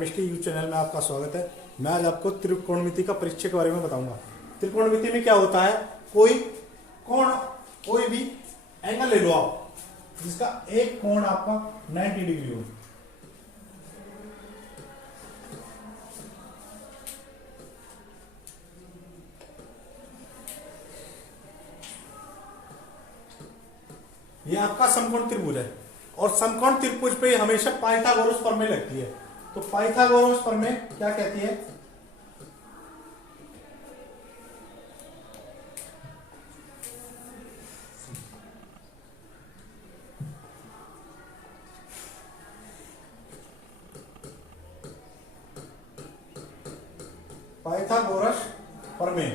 Chemistry YouTube channel में आपका स्वागत है। मैं आज आपको त्रिकोणमिति का परिचय के बारे में बताऊंगा। त्रिकोणमिति में क्या होता है, कोई कोण, कोई भी एंगल ले लो आप जिसका एक कोण आपका 90 डिग्री हो। ये आपका समकोण त्रिभुज है और समकोण त्रिभुज पे हमेशा पाइथागोरस प्रमेय लगती है। तो पाइथागोरस प्रमेय क्या कहती है, पाइथागोरस प्रमेय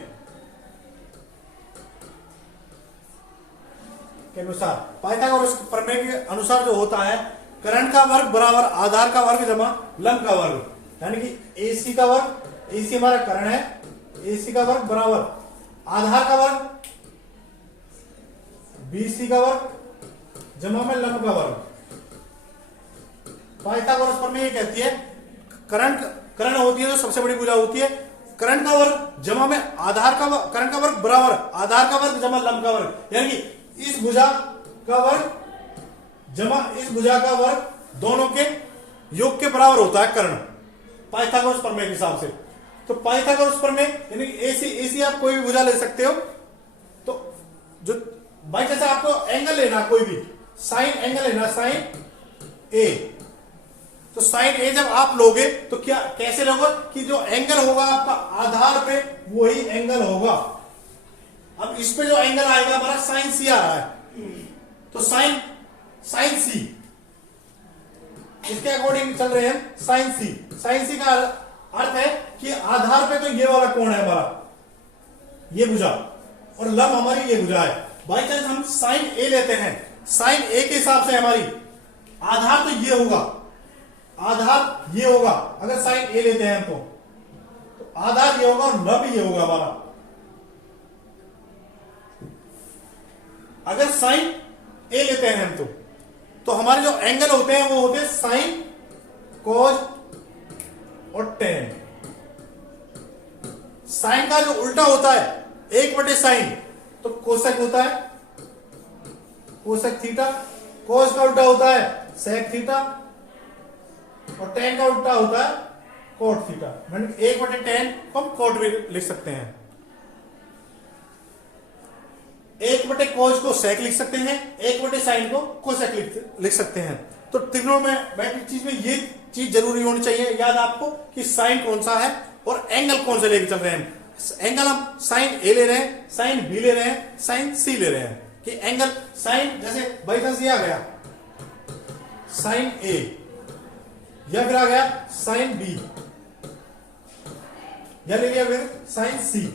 के अनुसार, पाइथागोरस प्रमेय के अनुसार जो होता है, कर्ण का वर्ग बराबर आधार का वर्ग जमा लंब का वर्ग, यानी कि AC का वर्ग, AC हमारा कर्ण है, AC का वर्ग बराबर आधार का वर्ग BC का वर्ग जमा में लंब का वर्ग। पाइथागोरस प्रमेय ये कहती है, कर्ण होती है तो सबसे बड़ी भुजा होती है, कर्ण का वर्ग जमा में आधार का वर्ग, कर्ण का वर्ग बराबर आधार का वर्ग जमा लंब का वर्ग, यानी कि इस भुजा का वर्ग जमा इस भुजा का वर्ग दोनों के योग के बराबर होता है कर्ण, पाइथागोरस प्रमेय के हिसाब से। तो पाइथागोरस प्रमेय यानी AC आप कोई भी भुजा ले सकते हो। तो जो बाई चांस आपको एंगल लेना, कोई भी साइन एंगल लेना, साइन A, तो साइन A जब आप लोगे तो क्या कैसे लोगे कि जो एंगल होगा आपका आधार पे वही एंगल होगा। अब इस पे जो एंगल आएगा हमारा साइन C आ रहा है, तो साइन C इसके अकॉर्डिंग चल रहे हैं साइन C का अर्थ है कि आधार पे तो ये वाला कोण है हमारा, ये भुजा, और लंब हमारी ये भुजा है। बाई चांस हम साइन A लेते हैं, साइन A के हिसाब से हमारी आधार तो ये होगा, आधार ये होगा। अगर साइन A लेते हैं हम तो आधार ये होगा और लंब ये होगा हमारा। अगर साइन A लेते हैं हम तो हमारे जो एंगल होते हैं वो होते हैं साइन, कॉज और टेन। साइन का जो उल्टा होता है 1/साइन, तो कोसेक होता है, कोसेक थीटा। कॉज का उल्टा होता है सेक थीटा और टेन का उल्टा होता है कॉट थीटा। मतलब 1/10 को हम कॉट भी लिख सकते हैं, 1/cos को सेक लिख सकते हैं, 1/sin को कोसेक लिख सकते हैं। तो त्रिकोणमिति चीज में ये चीज जरूरी होनी चाहिए याद आपको कि साइन कौन सा है और एंगल कौन सा लेके चल रहे हैं। एंगल हम साइन A ले रहे हैं, साइन B ले रहे हैं, साइन C ले रहे हैं। कि एंगल साइन जैसे बाई चांस ये आ गया साइन A या फिर आ गया साइन B या ले लिया फिर साइन C,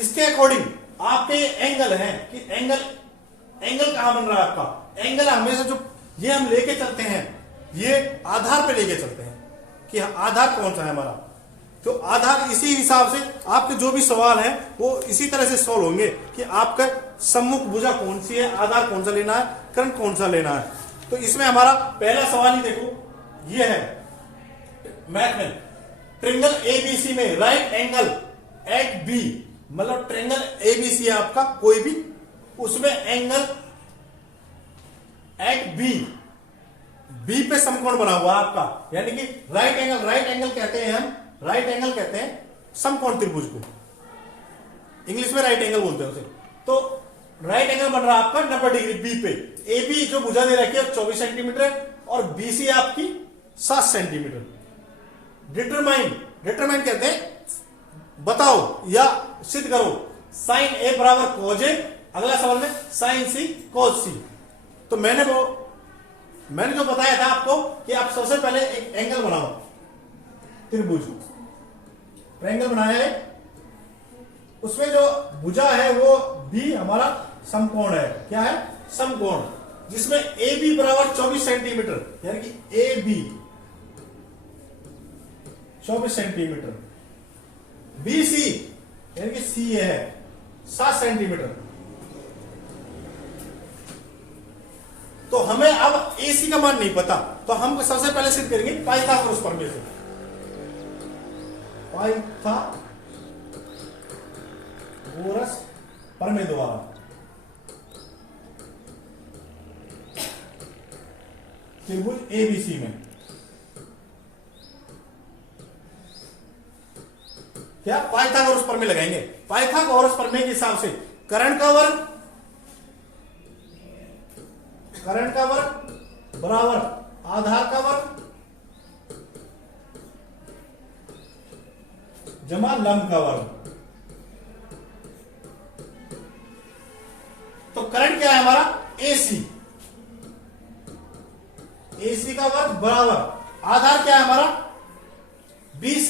इसके अकॉर्डिंग आपके एंगल है कि एंगल कहां बन रहा है आपका। एंगल हमेशा जो ये हम लेके चलते हैं, ये आधार पे लेके चलते हैं कि आधार कौन सा है हमारा। तो आधार इसी हिसाब से आपके जो भी सवाल है वो इसी तरह से सॉल्व होंगे कि आपका सम्मुख भुजा कौन सी है, आधार कौन सा लेना है, कर्ण कौन सा लेना है। तो इसमें हमारा पहला सवाल ही देखो, ये है मैथ में ट्रायंगल ABC में राइट एंगल एट B, मतलब ट्रायंगल ABC है आपका कोई भी, उसमें एंगल एट B पे समकोण बना हुआ है आपका, यानी कि राइट एंगल कहते हैं हम, राइट एंगल कहते हैं समकोण त्रिभुज को, इंग्लिश में राइट एंगल बोलते हैं उसे। तो राइट एंगल बन रहा है आपका 90 डिग्री B पे। AB जो भुजा दे रखी है 24 सेंटीमीटर और BC आपकी 7 सेंटीमीटर। डिटरमाइन कहते हैं बताओ या सिद्ध करो, साइन A बराबर कॉज A। अगला सवाल में साइन C कॉज C। तो मैंने जो बताया था आपको कि आप सबसे पहले एक एंगल बनाओ, त्रिभुज ट्रायंगल बनाया है, उसमें जो भुजा है वो B हमारा समकोण है। क्या है? समकोण, जिसमें AB बराबर 24 सेंटीमीटर, यानी कि AB 24 सेंटीमीटर, BC यानी कि C है 7 सेंटीमीटर। तो हमें अब AC का मान नहीं पता, तो हम सबसे पहले सिद्ध करेंगे पाइथागोरस प्रमेय से। पाइथागोरस प्रमेय द्वारा त्रिभुज ABC में क्या पाइथागोरस प्रमेय लगाएंगे। पाइथागोरस प्रमेय के हिसाब से करण का वर्ग बराबर आधार का वर्ग जमा लंब का वर्ग। तो करंट क्या है हमारा AC का वर्ग बराबर आधार क्या है हमारा BC।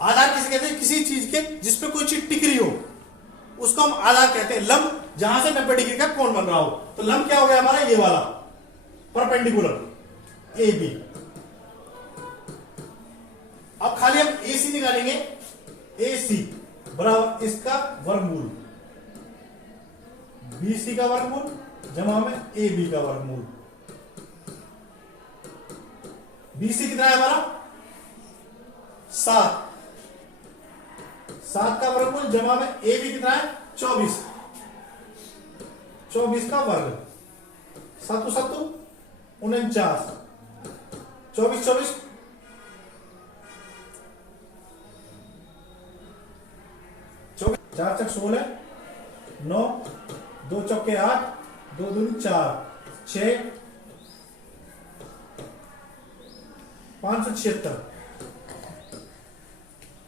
आधार किसे कहते हैं, किसी चीज के जिसपे कोई चीज टिक रही हो उसको हम आधार कहते हैं। लंब जहां से 90 डिग्री का कोण बन रहा हो, तो लंब क्या हो गया हमारा ये वाला परपेंडिकुलर AB। अब खाली हम AC निकालेंगे, AC बराबर इसका वर्गमूल BC का वर्गमूल जमा में AB का वर्गमूल। BC कितना है हमारा 7 का वर्गमूल जमा में AB कितना है 24 का वर्ग। 7 7 49 24 4 चक 16 9 2 चौके 8 2 दूनी 4 6 576।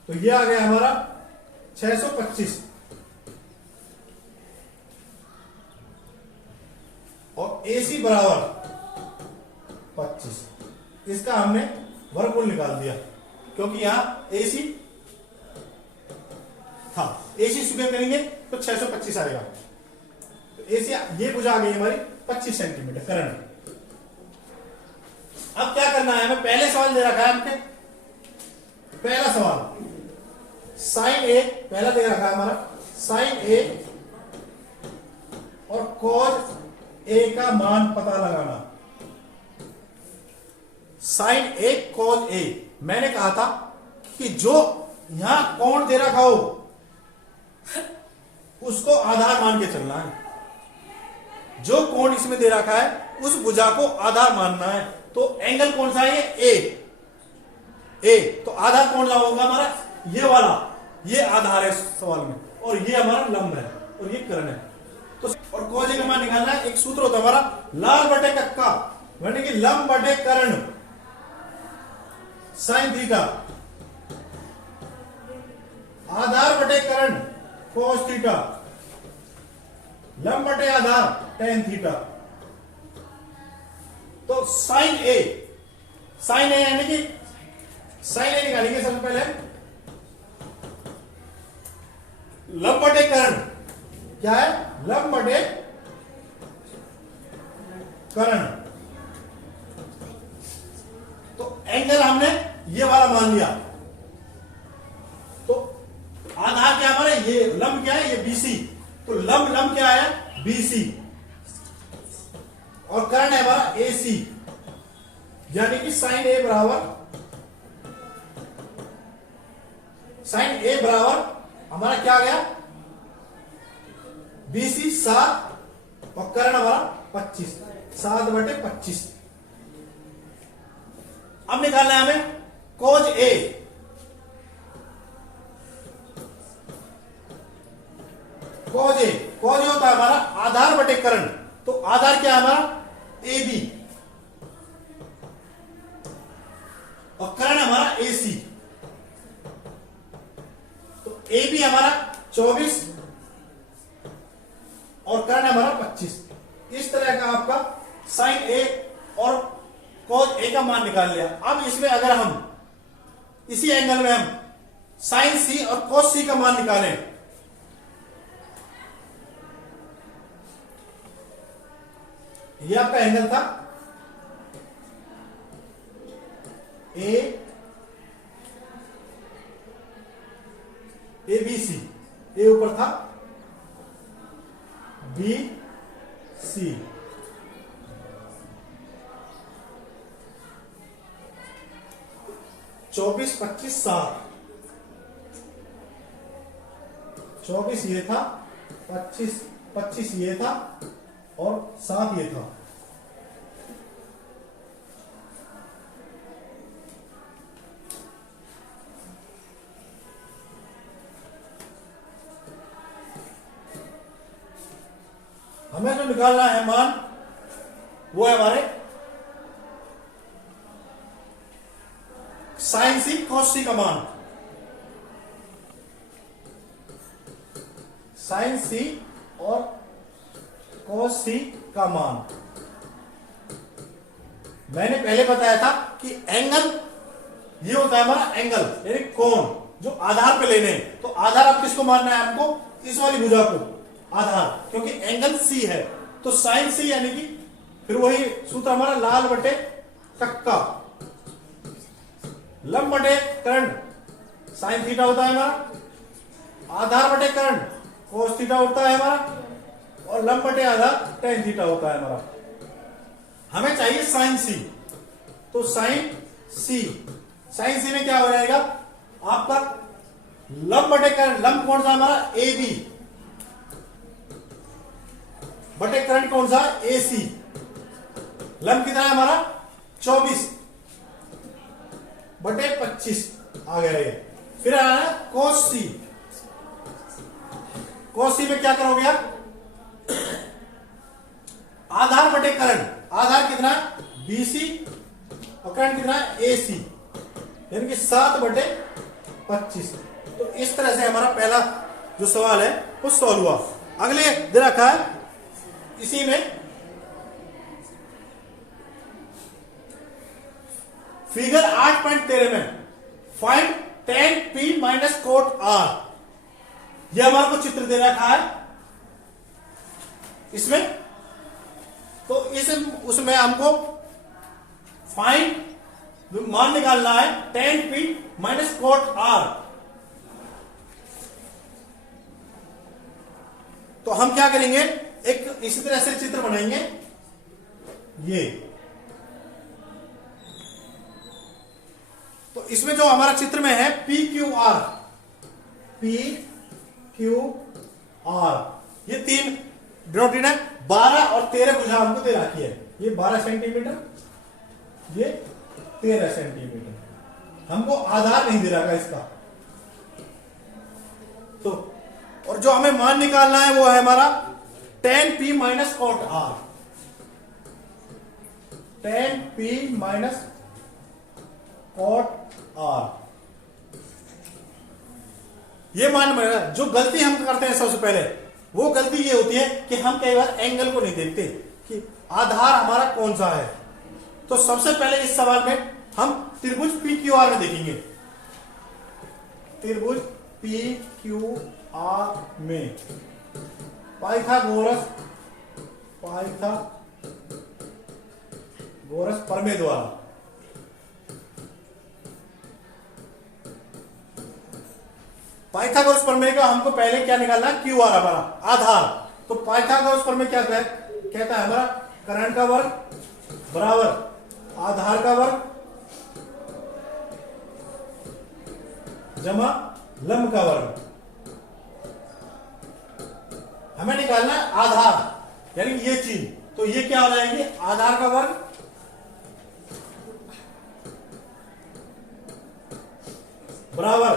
तो ये आ गया हमारा 625 और AC बराबर 25। इसका हमने वर्गमूल निकाल दिया क्योंकि यहां AC था। AC स्क्वायर करेंगे तो 625 आएगा। तो AC ये भुजा आ गई हमारी 25 सेंटीमीटर करंट। अब क्या करना है, हमें पहले सवाल दे रखा है हमने, पहला सवाल साइन A पहला दे रखा है हमारा साइन A और कॉज A का मान पता लगाना। साइन A कॉज A, मैंने कहा था कि जो यहां कोण दे रखा हो उसको आधार मान के चलना है। जो कोण इसमें दे रखा है उस भुजा को आधार मानना है। तो एंगल कौन सा है ए, तो आधार कौन सा होगा हमारा ये वाला, ये आधार है सवाल में, और ये हमारा लंब है और ये कर्ण है। तो और कॉज A का मान निकालना है। एक सूत्र होता है हमारा लाल बटे कक्का यानी कि लंब बटे कर्ण साइन थीटा, आधार बटे कर्ण cos थीटा, लंब बटे आधार tan थीटा। तो साइन A यानी कि साइन A निकालेंगे सबसे पहले। लंब बटे कर्ण क्या है, लंब बटे कर्ण। तो एंगल हमने ये वाला मान लिया। तो आधार क्या हमारा, ये लंब क्या है, ये BC। तो लंब क्या है BC और कर्ण है हमारा AC, यानी कि साइन A बराबर हमारा क्या आ गया BC 7 और कर्ण हमारा 25, 7 बटे 25। अब निकालना है हमें cos A। cos A होता है हमारा आधार बटे कर्ण। तो आधार क्या है हमारा AB और कर्ण हमारा AC। तो AB हमारा 24 और कर्ण हमारा 25। इस तरह का आपका साइन A और cos A का मान निकाल लिया। अब इसमें अगर हम इसी एंगल में हम साइन C और cos C का मान निकालें, ये आपका एंगल था ABC, ए ऊपर था बी सी। चौबीस, 25, 7। 24 ये था, 25 ये था और 7 ये था। हमें जो निकालना है मान वो है हमारे साइन सी कॉस सी का मान। साइन सी और कॉस सी का मान मैंने पहले बताया था कि एंगल ये होता है हमारा एंगल यानी कोण जो आधार पे लेने हैं। तो आधार आप किसको मानना है आपको? इस वाली भुजा को आधार, क्योंकि एंगल सी है तो साइन सी यानी कि फिर वही सूत्र हमारा लाल बटे कक्का लंब बटे कर्ण साइन थीटा होता है हमारा, आधार बटे कर्ण कोस थीटा होता है हमारा और लंब बटे आधार टेन थीटा होता है हमारा। हमें चाहिए साइन सी, तो साइन सी में क्या हो जाएगा आपका लंब बटे कर्ण, लंब कौन सा हमारा ए बी बटे कर्ण कौन सा ए सी, लंब कितना है हमारा 24 बटे 25 आ गया ये। फिर आना है कोस सी, कोस सी में क्या करोगे आप आधार बटे कर्ण, आधार कितना है बीसी और कर्ण कितना है एसी यानी कि 7 बटे 25। तो इस तरह से हमारा पहला जो सवाल है वो सॉल्व हुआ। अगले दे रखा है इसी में फिगर 8.13 में find tan p minus cot r। यह हमारे को चित्र दे रखा है इसमें, तो उसमें हमको फाइंड मान निकालना है tan p minus cot r। तो हम क्या करेंगे एक इसी तरह से चित्र बनाएंगे ये। तो इसमें जो हमारा चित्र में है पी क्यू आर ये तीन डिनोटेड है। 12 और 13 भुजा हमको दे रखी है, ये 12 सेंटीमीटर ये 13 सेंटीमीटर। हमको आधार नहीं दे रखा इसका। तो और जो हमें मान निकालना है वो है हमारा tan p minus cot r, tan p minus cot r। ये मान जो गलती हम करते हैं सबसे पहले वो गलती ये होती है कि हम कई बार एंगल को नहीं देखते कि आधार हमारा कौन सा है। तो सबसे पहले इस सवाल में हम त्रिभुज पी क्यू आर में देखेंगे। त्रिभुज पी क्यू आर में पाइथागोरस प्रमेय द्वारा पाइथागोरस प्रमेय का हमको पहले क्या निकालना है क्यू आर हमारा आधार। तो पाइथागोरस प्रमेय क्या कहता है हमारा कर्ण का वर्ग बराबर आधार का वर्ग जमा लंब का वर्ग। हमें निकालना है आधार यानी ये चीज, तो ये क्या हो जाएगी आधार का वर्ग बराबर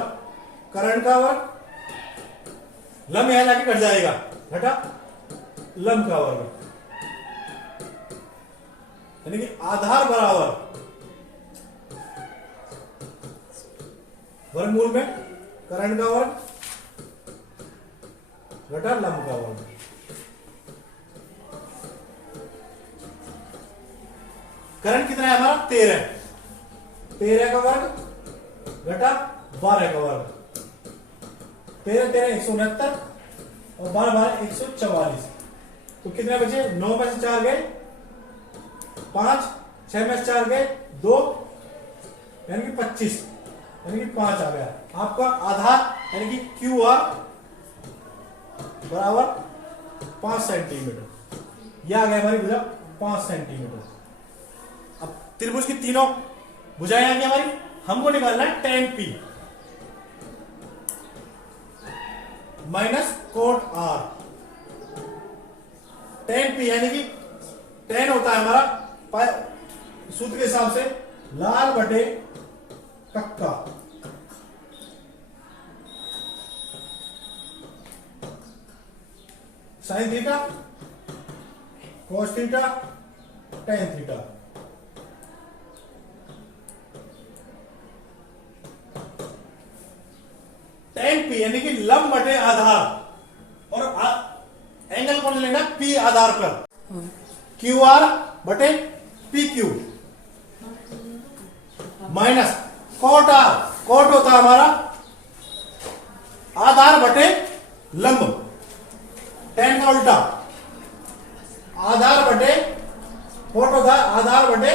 कर्ण का वर्ग, लंब यहां जाके कट जाएगा घटा लंब का वर्ग यानी कि आधार बराबर वर्गमूल में कर्ण का वर्ग घटा लंब का वर्ग। कर्ण कितना है हमारा 13 का वर्ग घटा 12 का वर्ग। 13 169 और 12 144। तो कितने बचे 9 में से 4 गए 5, 6 में से 4 गए 2 यानी कि 25 यानी कि 5 आ गया आपका आधार यानी कि क्यू आर बराबर 5 सेंटीमीटर। यह आ गया हमारी भुजा 5 सेंटीमीटर। अब त्रिभुज की तीनों भुजाएं आ गई हमारी, हमको निकालना है tan P minus cot R। tan P यानी कि tan होता है हमारा सूत्र के हिसाब से लाल बटे कक्का, sine theta cos theta tan theta. Ten P यानी कि लंब बटे आधार, और एंगल कौन लेना? पी आधार पर, क्यू आर बटे P Q minus cot R. Cot होता है हमारा आधार बटे लंब, टेन का उल्टा आधार बटे कोट होता है आधार बटे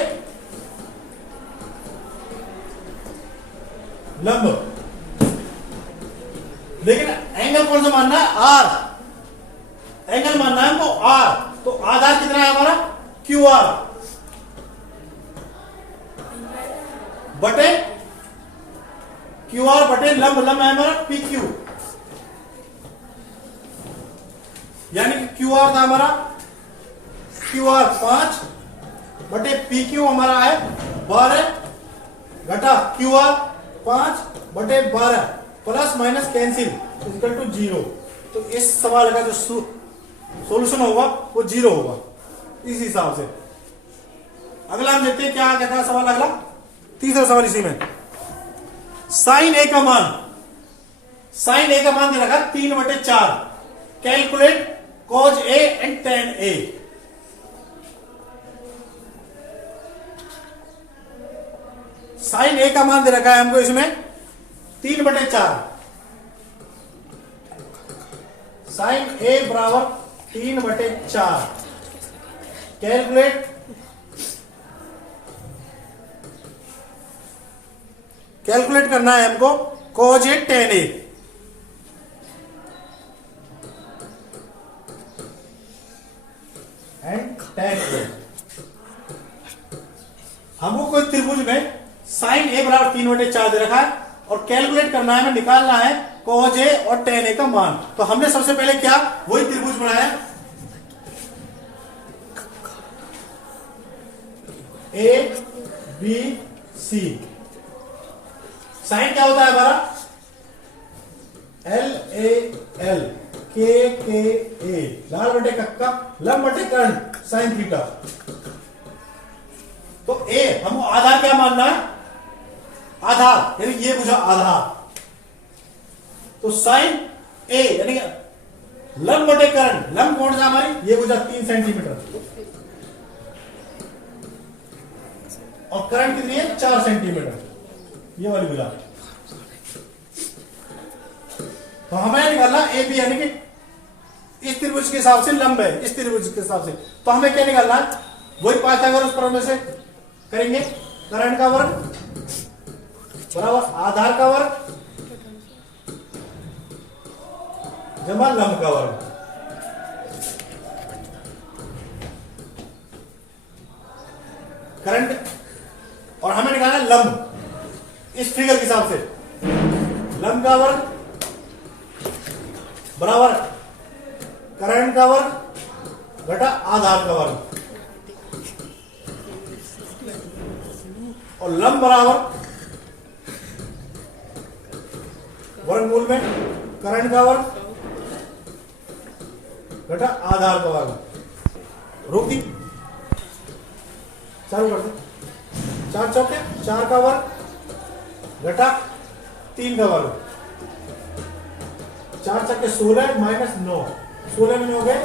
लंब। लेकिन एंगल कौन सा मानना है? आर। एंगल मानना है हमको आर, तो आधार कितना है हमारा? क्यू आर बटे क्यू आर बटे लंब। लंब है हमारा पी क्यू, यानी कि क्यू आर था हमारा क्यू आर 5 बटे पी क्यू हमारा है 12 घटा क्यू आर 5 बटे 12 plus minus cancel equal to 0। तो इस सवाल का जो सॉल्यूशन होगा वो 0 होगा इस हिसाब से। अगला हम देखते हैं क्या कहता है सवाल। अगला तीसरा सवाल इसी में, साइन ए का मान, साइन ए का मान दे रखा 3/4, calculate cos A and tan A. Sine A का मान दे रखा है हमको इसमें 3/4, साइन ए बराबर 3/4, कैलकुलेट करना है हमको cos A tan A. And tan A. हमको कोई त्रिभुज में साइन ए बराबर 3/4 दे रखा है और कैलकुलेट करना है, हमें निकालना है कॉज ए और टेन ए का मान। तो हमने सबसे पहले क्या वही त्रिभुज बनाया, ए बी सी। साइन क्या होता है हमारा? एल ए एल, के ए, लाल बटे कक्का, लंब बटे कर्ण, साइन थीटा। तो ए हमको आधार क्या मानना है? आधार यानी ये भुजा आधार। तो साइन ए यानी लंब बटे कर्ण, लंब कौन सा हमारी? ये भुजा 3 सेंटीमीटर और कर्ण कितनी है? 4 सेंटीमीटर, ये वाली भुजा। तो हमें निकालना ए बी यानी कि इस त्रिभुज के हिसाब से लंब है, इस त्रिभुज के हिसाब से। तो हमें क्या निकालना है? वही पाइथागोरस प्रमेय से करेंगे, कर्ण का वर्ग बराबर आधार का वर्ग जमा लंब का वर्ग। करंट और हमें निकालना है लंब इस फिगर के हिसाब से, लंब का वर्ग बराबर कर्ण का वर्ग घटा आधार का वर्ग, और लंब बराबर वर्गमूल में कर्ण का वर्ग घटा आधार का वर्ग। रोक दी, चालू कर दे। 4 चौके 4 का वर्ग घटा 3 का वर्ग, 4 चौके 16 माइनस 9, 16 में हो गए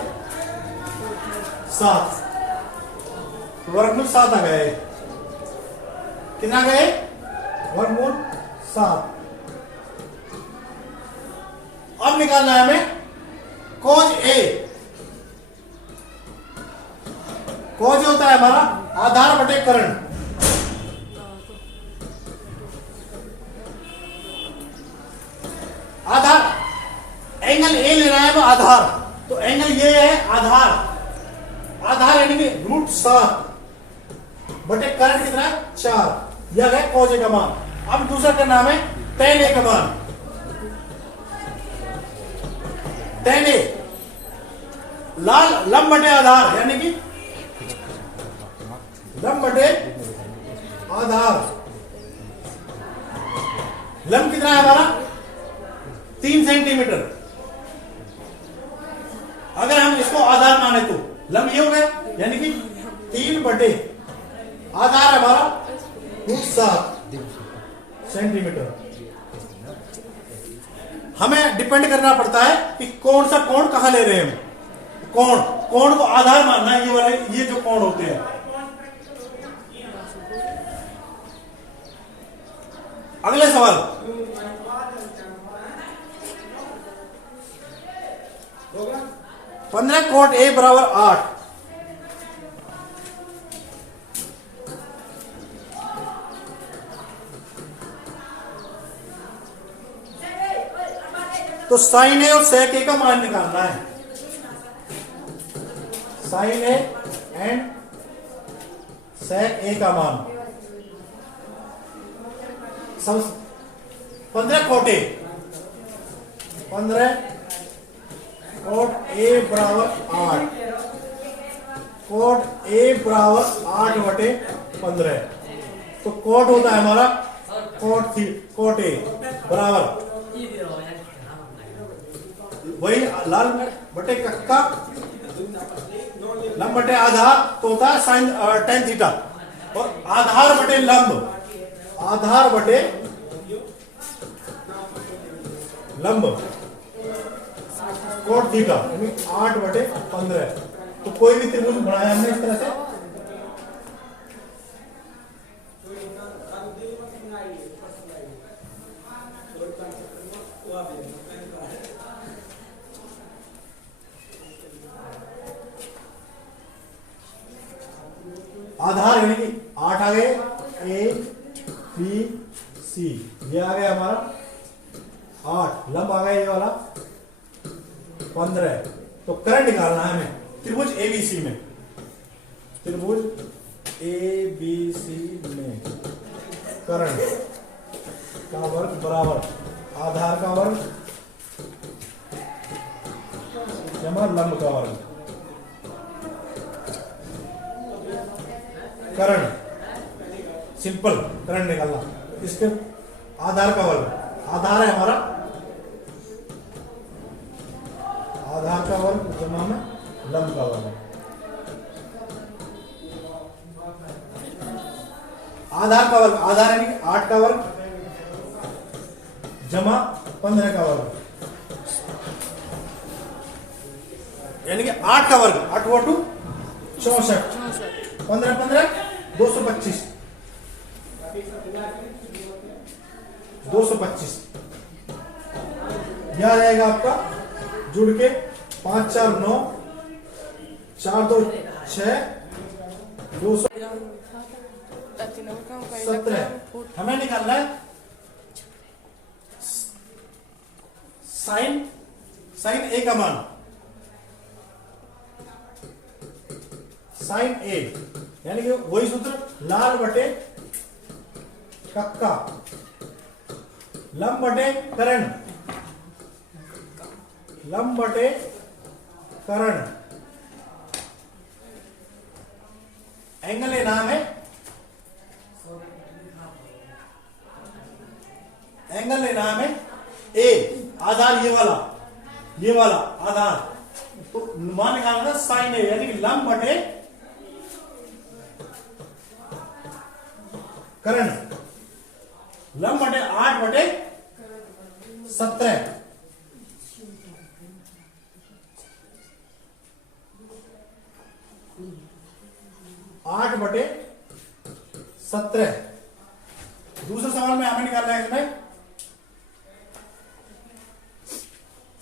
7, वर्गमूल 7 आ गए। कितना गए? वर्गमूल 7। अब निकालना है हमें कॉज ए। कॉज होता है हमारा आधार बटे कर्ण। आधार एंगल ए लेना है, आधार तो एंगल ये है आधार, आधार यानी कि √7 बटे करंट कितना है 4, यह है cos A का मान। अब दूसरा का नाम है tan A का मान। tan A लाल लंब बटे आधार यानी कि लंब बटे आधार, लंब कितना है हमारा 3 सेंटीमीटर। अगर हम इसको आधार माने तो लंब ये हो गया, यानी कि 3 बटे आधार है हमारा √7 सेंटीमीटर। हमें डिपेंड करना पड़ता है कि कौन सा कोण कहां ले रहे हैं हम। कोण को आधार मानना है, ये वाले ये जो कोण होते हैं। अगले सवाल, पंद्रह कोट A बराबर 8, तो साइन A और सेक A का मान निकालना है। Sine A and sec A का मान। सब 15 कोट A, 15 कोट A बराबर 8, कोट A बराबर 8 बटे 15। तो कोट होता है हमारा कोट A बराबर वही लाल बटे कक्का, लंब बटे आधार तो होता है साइन tan थीटा, और आधार बटे लंब, आधार बटे लंब कोट थीटा यानी 8 बटे 15। तो कोई भी त्रिभुज बनाया हमने इस तरह से, आधार यानी कि 8 आ गए, A B C, ये आ गया हमारा 8, लंब आ गया ये वाला 15। तो करंट निकालना है हमें त्रिभुज ABC में, त्रिभुज ABC में करंट का वर्ग बराबर आधार का वर्ग जमा लंब का वर्ग। करंट सिंपल करंट निकालना, इसके आधार का वर्ग, आधार है हमारा आधार का वर्ग जमा में लंब का वर्ग। आधार का वर्ग, आधार यानी कि 8 का वर्ग जमा 15 का वर्ग, यानी कि 8 का वर्ग 8 × 2 64, 15 15 225, 225 यह रहेगा आपका जुड़ के 5 4 9 4 2 6 217। हमें निकालना है साइन A का मान, साइन A यानी कि वही सूत्र लाल बटे कक्का, लंब बटे करण, लंब बटे करण, एंगल लेना है, एंगल लेना है A, आधार ये वाला आधार, तो मान निकालना था साइन A यानी कि लंब बटे करण, लंब बटे 8 बटे 17, 8 बटे 17। दूसरे सवाल में हमें निकालना है इसमें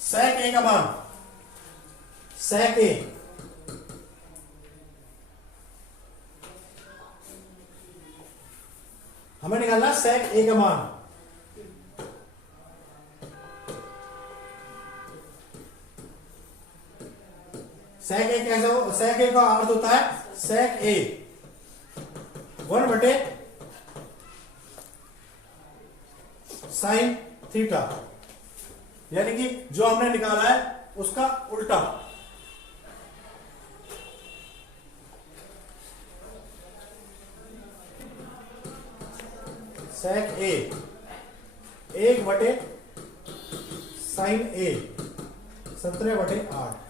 सेक A का मान, सेक A हमें निकालना सेक A का मान। सेक ए कैसे हो, सेक ए का अर्थ होता है सेक ए 1 बटे साइन थीटा, यानी कि जो हमने निकाला है उसका उल्टा। सेक ए 1 बटे साइन ए 17 बटे 8।